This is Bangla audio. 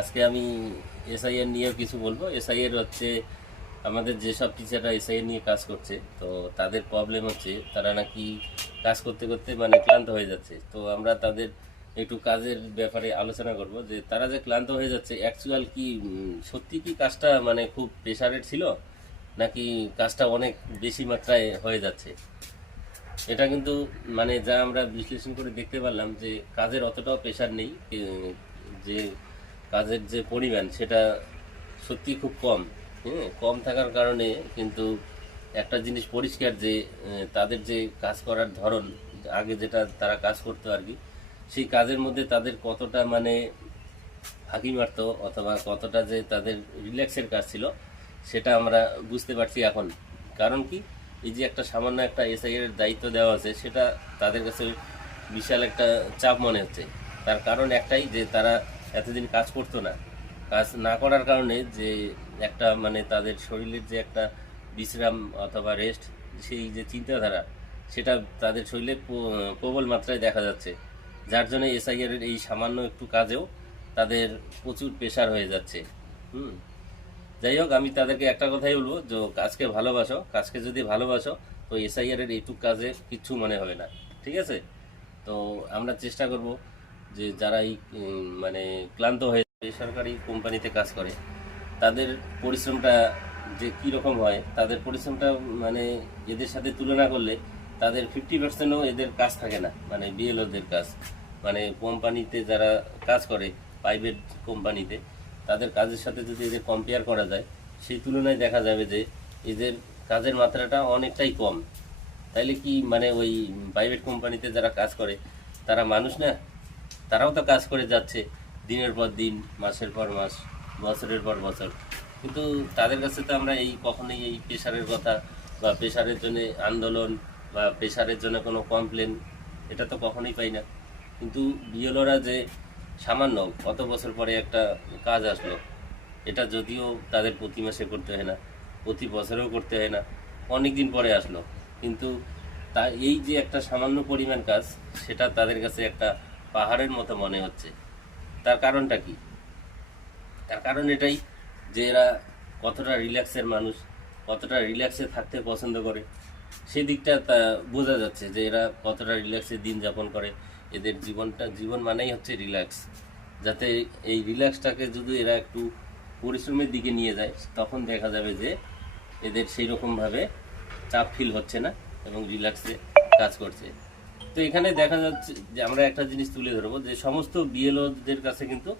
আজকে আমি এসআইআর নিয়ে কিছু বলবো। এসআইআর হচ্ছে আমাদের যেসব টিচাররা এসআইআর নিয়ে কাজ করছে, তো তাদের প্রবলেম হচ্ছে তারা নাকি কাজ করতে করতে মানে ক্লান্ত হয়ে যাচ্ছে। তো আমরা তাদের একটু কাজের ব্যাপারে আলোচনা করব যে তারা যে ক্লান্ত হয়ে যাচ্ছে অ্যাকচুয়াল কি সত্যি কি কাজটা মানে খুব প্রেশারের ছিল, নাকি কাজটা অনেক বেশি মাত্রায় হয়ে যাচ্ছে। এটা কিন্তু মানে যা আমরা বিশ্লেষণ করে দেখতে পারলাম যে কাজের অতটাও প্রেশার নেই, যে কাজের যে পরিমাণ সেটা সত্যি খুব কম। হ্যাঁ, কম থাকার কারণে কিন্তু একটা জিনিস পরিষ্কার যে তাদের যে কাজ করার ধরন, আগে যেটা তারা কাজ করতো আর কি, সেই কাজের মধ্যে তাদের কতটা মানে ফাঁকি মারতো অথবা কতটা যে তাদের রিল্যাক্সের কাজ ছিল সেটা আমরা বুঝতে পারছি এখন। কারণ কি, এই যে একটা সামান্য একটা এসআইয়ের দায়িত্ব দেওয়া আছে সেটা তাদের কাছে বিশাল একটা চাপ মনে হচ্ছে। তার কারণ একটাই, যে তারা এতদিন কাজ করতো না। কাজ না করার কারণে যে একটা মানে তাদের শরীরের যে একটা বিশ্রাম অথবা রেস্ট, সেই যে চিন্তাধারা, সেটা তাদের শরীরে প্রবল মাত্রায় দেখা যাচ্ছে। যার জন্য এসআইআর এর এই সামান্য একটু কাজেও তাদের প্রচুর প্রেশার হয়ে যাচ্ছে। হুম, যাই হোক, আমি তাদেরকে একটা কথাই বলবো, যে কাজকে ভালোবাসো। কাজকে যদি ভালোবাসো তো এসআইআর এর এইটুক কাজে কিচ্ছু মনে হবে না। ঠিক আছে? তো আমরা চেষ্টা করব যে যারা এই মানে ক্লান্ত হয়ে বেসরকারি কোম্পানিতে কাজ করে তাদের পরিশ্রমটা যে কী রকম হয়, তাদের পরিশ্রমটা মানে এদের সাথে তুলনা করলে তাদের 50%ও এদের কাজ থাকে না, মানে বিএলওদের কাজ। মানে কোম্পানিতে যারা কাজ করে প্রাইভেট কোম্পানিতে, তাদের কাজের সাথে যদি এদের কম্পেয়ার করা যায়, সেই তুলনায় দেখা যাবে যে এদের কাজের মাত্রাটা অনেকটাই কম। তাইলে কি মানে ওই প্রাইভেট কোম্পানিতে যারা কাজ করে তারা মানুষ না? তারাও তো কাজ করে যাচ্ছে দিনের পর দিন, মাসের পর মাস, বছরের পর বছর। কিন্তু তাদের কাছে তো আমরা এই কখনোই এই প্রেশারের কথা বা প্রেশারের জন্য আন্দোলন বা প্রেশারের জন্য কোনো কমপ্লেন, এটা তো কখনোই পাই না। কিন্তু বিএলওরা যে সামান্য কত বছর পরে একটা কাজ আসলো, এটা যদিও তাদের প্রতি মাসে করতে হয় না, প্রতি বছরেও করতে হয় না, অনেক দিন পরে আসলো, কিন্তু তা এই যে একটা সামান্য পরিমাণ কাজ, সেটা তাদের কাছে একটা পাহাড়ের মতো মনে হচ্ছে। তার কারণটা কি? তার কারণ এটাই যে এরা কতটা রিল্যাক্সের মানুষ, কতটা রিল্যাক্সে থাকতে পছন্দ করে, সেদিকটা তা বোঝা যাচ্ছে যে এরা কতটা রিল্যাক্সে দিন যাপন করে। এদের জীবন মানেই হচ্ছে রিল্যাক্স। যাতে এই রিল্যাক্সটাকে যদি এরা একটু পরিশ্রমের দিকে নিয়ে যায়, তখন দেখা যাবে যে এদের সেই রকমভাবে চাপ ফিল হচ্ছে না এবং রিল্যাক্সে কাজ করছে। তো এখানে দেখা যাচ্ছে যে আমরা একটা জিনিস তুলে ধরবো, যে সমস্ত বিএলওদের কাছে কিন্তু